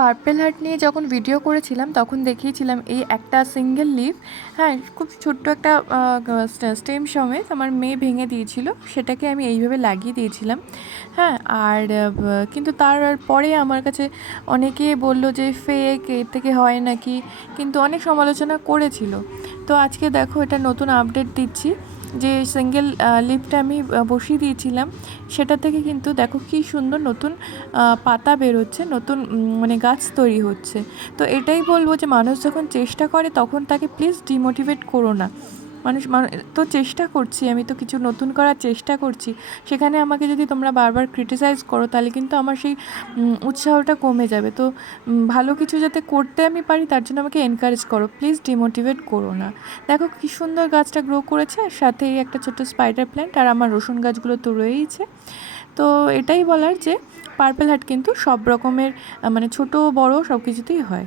Purple heart নিয়ে যখন video করেছিলাম তখন দেখিয়েছিলাম এই একটা সিঙ্গেল লিফ, হ্যাঁ, খুব ছোট্ট একটা স্টেম সমেত আমার মেয়ে ভেঙে দিয়েছিল, সেটাকে আমি এইভাবে লাগিয়ে দিয়েছিলাম। হ্যাঁ, আর কিন্তু তার পরে আমার কাছে অনেকে বললো যে ফেক, এর থেকে হয় নাকি, কিন্তু অনেক সমালোচনা করেছিল। তো আজকে দেখো এটা নতুন আপডেট দিচ্ছি, যে সিঙ্গেল লিফটা আমি বসিয়ে দিয়েছিলাম, সেটা থেকে কিন্তু দেখো কি সুন্দর নতুন পাতা বেরোচ্ছে, নতুন মানে গাছ তৈরি হচ্ছে। তো এটাই বলবো যে মানুষ যখন চেষ্টা করে তখন তাকে প্লিজ ডিমোটিভেট করো না। মানুষ তো চেষ্টা করছি, আমি তো কিছু নতুন করার চেষ্টা করছি, সেখানে আমাকে যদি তোমরা বারবার ক্রিটিসাইজ করো তাহলে কিন্তু আমার সেই উৎসাহটা কমে যাবে। তো ভালো কিছু যাতে করতে আমি পারি তার জন্য আমাকে এনকারেজ করো, প্লিজ ডিমোটিভেট করো না। দেখো কী সুন্দর গাছটা গ্রো করেছে, আর সাথে এই একটা ছোট্ট স্পাইডার প্ল্যান্ট, আর আমার রসুন গাছগুলো তো রয়েইছে। তো এটাই বলার যে পার্পেল হার্ট কিন্তু সব রকমের মানে ছোট বড় সব কিছুতেই হয়।